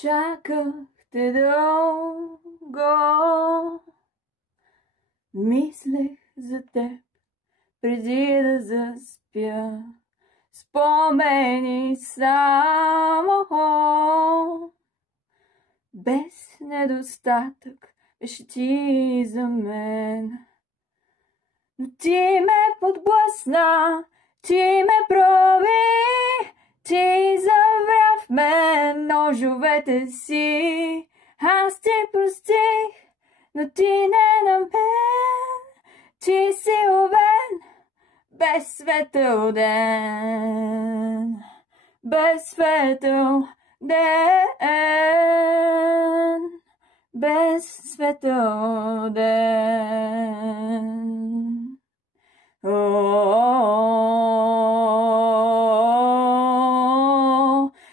Чаках те дълго, мислех за теб преди да заспя. Спомени само, без недостатък беше ти за мен. Но ти ме подблъсна, ти ме проби, ти завря в мен ножовете си. Аз ти простих, но ти не на мен. Ти си овен, без светъл ден, без светъл ден, без светъл ден.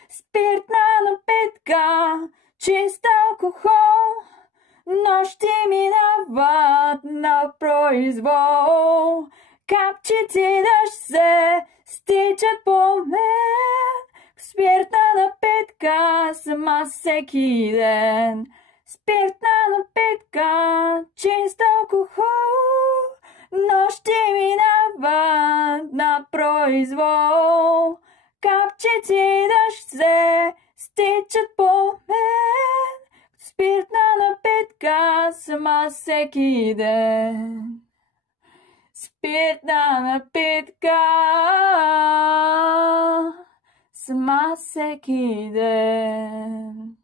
Спиртна напитка, чист алкохол, нощи минават на произвол. Капчици дъжд се стичат по мен. Спиртна напитка сама всеки ден. Спиртна напитка, чист алкохол, нощи минават на произвол. Капчици дъжд се стичат по мен. Спиртна напитка сама всеки ден. Спиртна напитка сама всеки ден.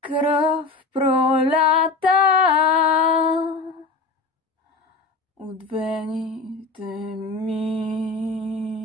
Кръв пролята от вените ми.